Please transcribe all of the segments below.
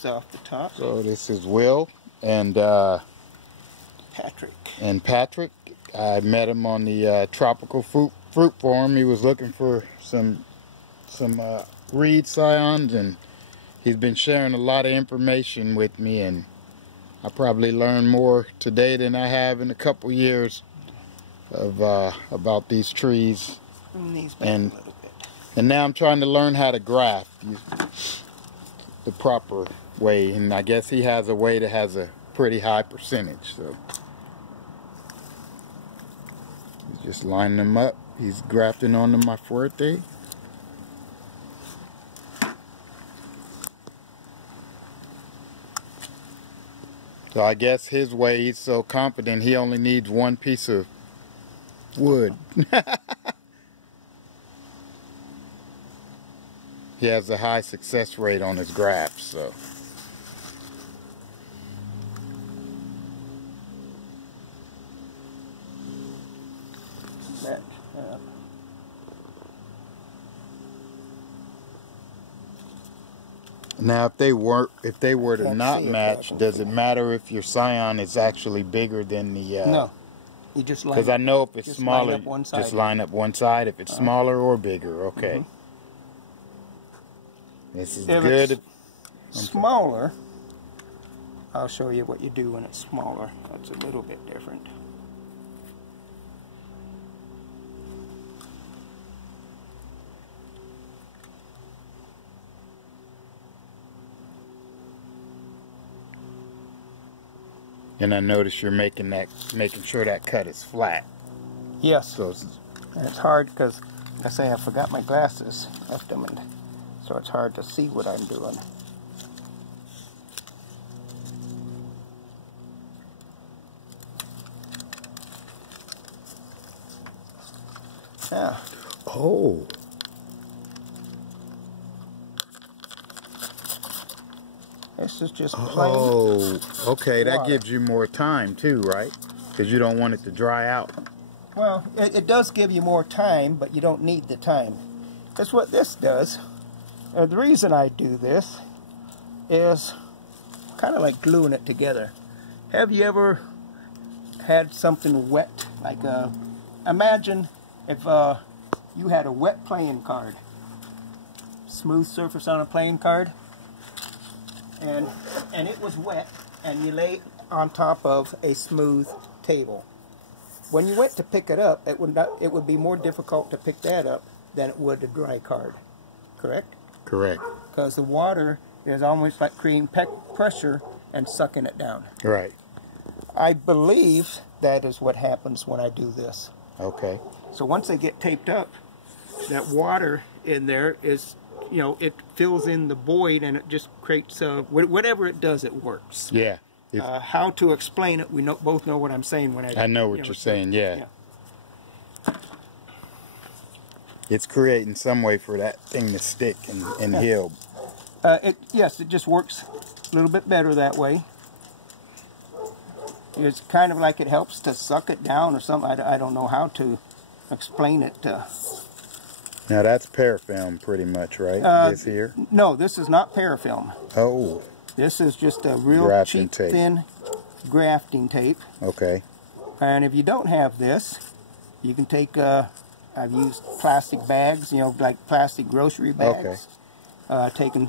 leaves off the top. So this is Will and Patrick. I met him on the tropical fruit farm. He was looking for some reed scions, and he's been sharing a lot of information with me, and I probably learned more today than I have in a couple years of about these trees. And now I'm trying to learn how to graft the proper way, and I guess he has a way that has a pretty high percentage. So he's just lining them up. He's grafting onto my fuerte. So I guess his way, he's so confident he only needs one piece of wood. He has a high success rate on his grafts, so. Now, if they were to not match, does it matter if your scion is actually bigger than the? No, you just line. Because I know if it's smaller, just line up one side. If it's smaller or bigger, okay. This is good. If it's smaller, I'll show you what you do when it's smaller. That's a little bit different. And I notice you're making sure that cut is flat. Yes. So and it's hard because, like I say, I forgot my glasses, left them, and so it's hard to see what I'm doing. Yeah. Oh. This is just plain. Oh, okay. That water. gives you more time too, right? Because you don't want it to dry out. Well, it does give you more time, but you don't need the time. That's what this does. The reason I do this is kind of like gluing it together. Have you ever had something wet? Like, imagine if you had a wet playing card. Smooth surface on a playing card. And it was wet, and you lay it on top of a smooth table. When you went to pick it up, it would be more difficult to pick that up than it would a dry card. Correct? Correct. Because the water is almost like creating pressure and sucking it down. Right. I believe that is what happens when I do this. Okay. So once they get taped up, that water in there is, you know, it fills in the void, and it just creates whatever it does, it works. Yeah. How to explain it? We both know what I'm saying when I know what you're saying. Yeah. It's creating some way for that thing to stick and heal. Yes, it just works a little bit better that way. It's kind of like it helps to suck it down or something. I don't know how to explain it. Now that's parafilm pretty much, right? This here? No, this is not parafilm. Oh. This is just a real grafting cheap, tape. thin grafting tape. Okay. And if you don't have this, you can take, I've used plastic bags, you know, like plastic grocery bags. Okay.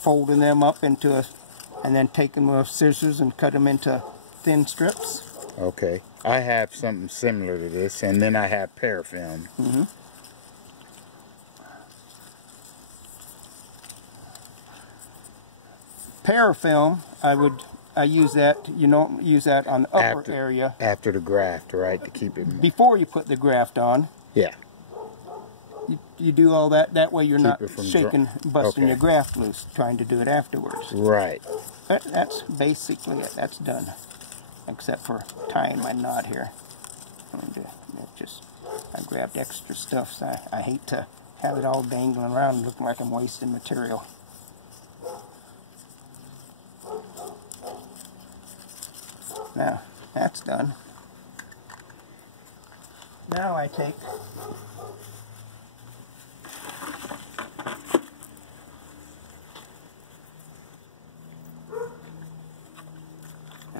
Folding them up into and then taking them with scissors and cut them into thin strips. Okay. I have something similar to this, and then I have parafilm. Mm-hmm. Parafilm, I use that. You don't use that on the upper area. After the graft, right, to keep it. Before you put the graft on. Yeah. You do all that. That way you're not shaking, busting your graft loose, trying to do it afterwards. Right. That's basically it. That's done. Except for tying my knot here. I grabbed extra stuff, so I hate to have it all dangling around and looking like I'm wasting material. Now, that's done. Now I take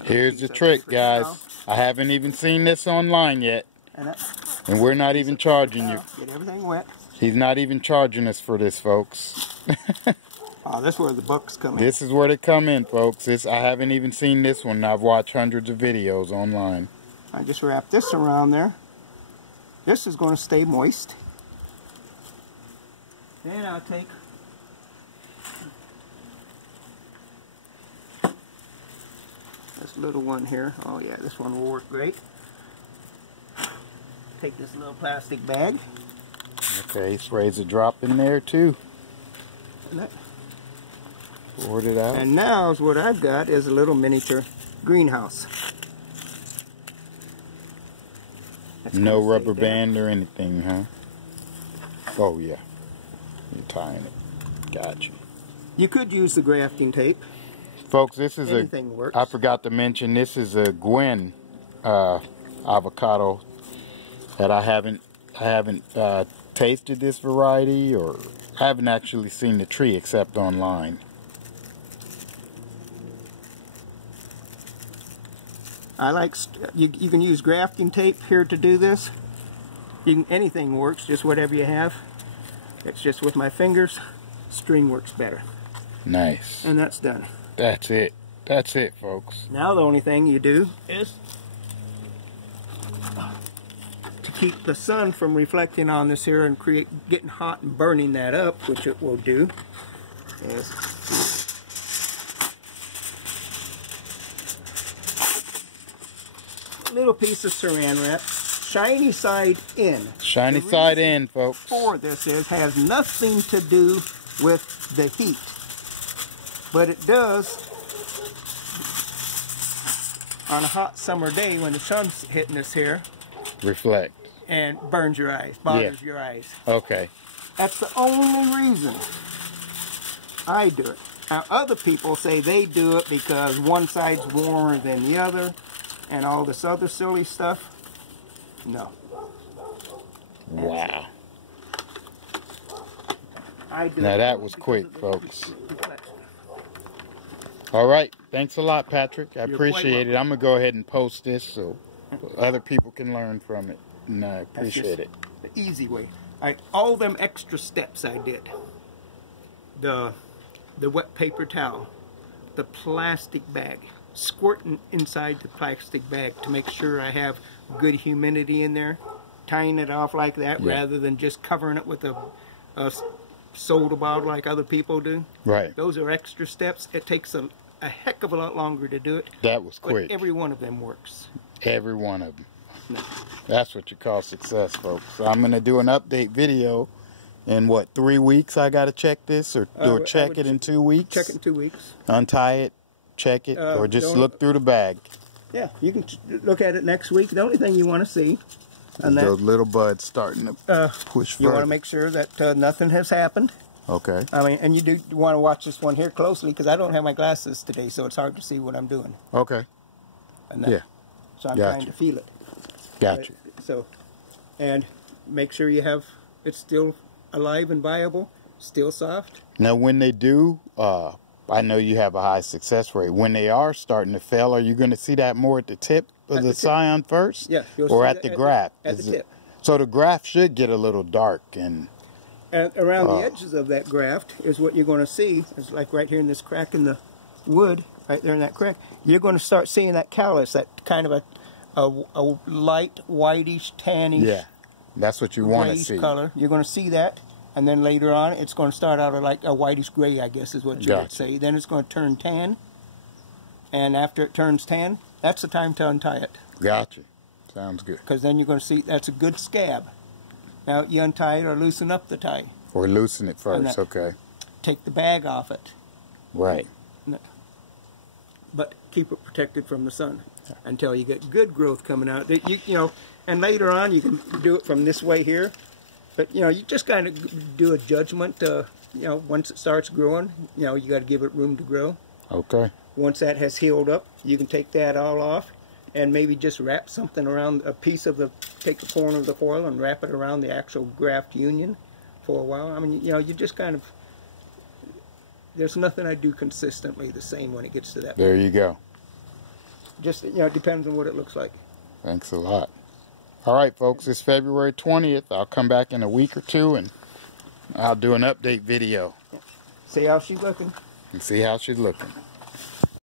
Here's the trick, guys. I haven't even seen this online yet. And we're not even charging you. Get everything wet. He's not even charging us for this, folks. Oh, this is where the bucks come in. This is where they come in, folks. I haven't even seen this one. I've watched hundreds of videos online. I just wrap this around there. This is going to stay moist. Then I'll take this little one here. Oh yeah, this one will work great. Take this little plastic bag. Okay, he sprays a drop in there too. Poured it out. And now what I've got is a little miniature greenhouse. No rubber band or anything, huh? Oh yeah, you're tying it. Gotcha. You could use the grafting tape. Folks, this is Anything works. I forgot to mention, this is a Gwen avocado that I haven't tasted this variety, or I haven't actually seen the tree except online. I like, you can use grafting tape here to do this. Anything works, just whatever you have. It's just with my fingers, string works better. Nice. And that's done. That's it. That's it, folks. Now the only thing you do is to keep the sun from reflecting on this here and getting hot and burning that up, which it will do, is a little piece of saran wrap, shiny side in. Shiny side in, folks. For this has nothing to do with the heat, but it does on a hot summer day when the sun's hitting us here. Reflect. And burns your eyes, bothers your eyes. Okay. That's the only reason I do it. Now other people say they do it because one side's warmer than the other and all this other silly stuff. No. Wow. I do. Now that was quick, folks. All right. Thanks a lot, Patrick. I appreciate it. I'm going to go ahead and post this so other people can learn from it. And I appreciate it. The easy way. All them extra steps I did. The wet paper towel. The plastic bag. Squirting inside the plastic bag to make sure I have good humidity in there. Tying it off like that rather than just covering it with a soda bottle like other people do. Right. Those are extra steps. It takes a heck of a lot longer to do it. That was quick. But every one of them works. Every one of them. No. That's what you call success, folks. So I'm going to do an update video in, what, 3 weeks I got to check this? Or check it in 2 weeks? Check it in 2 weeks. Untie it, check it, or just look through the bag. Yeah, you can look at it next week. The only thing you want to see is those little buds starting to push further. You want to make sure that nothing has happened. Okay. I mean, and you do want to watch this one here closely because I don't have my glasses today, so it's hard to see what I'm doing. Okay. And yeah. So I'm trying to feel it. Gotcha. So, and make sure you have it's still alive and viable, still soft. Now, when they do, I know you have a high success rate. When they are starting to fail, are you going to see that more at the tip of the scion first? Yeah. Or at the graft? At the tip. So the graft should get a little dark and around the edges of that graft is what you're going to see. It's like right here in this crack in the wood, right there in that crack. You're going to start seeing that callus, that kind of a light whitish, tannish. Yeah, that's what you want to see. Color. You're going to see that, and then later on, it's going to start out like a whitish gray, I guess is what you would say. Then it's going to turn tan, and after it turns tan, that's the time to untie it. Gotcha. Sounds good. Because then you're going to see that's a good scab. Now you untie it or loosen up the tie. Or loosen it first, okay. Take the bag off it. Right. But keep it protected from the sun until you get good growth coming out. You know, and later on you can do it from this way here. But you know, you just kind of do a judgment. You know, once it starts growing, you know, you got to give it room to grow. Okay. Once that has healed up, you can take that all off and maybe just wrap something around a piece of take the corner of the foil and wrap it around the actual graft union for a while. I mean, you know, you just kind of, there's nothing I do consistently the same when it gets to that point. There you go. Just, you know, it depends on what it looks like. Thanks a lot. All right, folks, it's February 20th. I'll come back in a week or two and I'll do an update video. See how she's looking. And see how she's looking.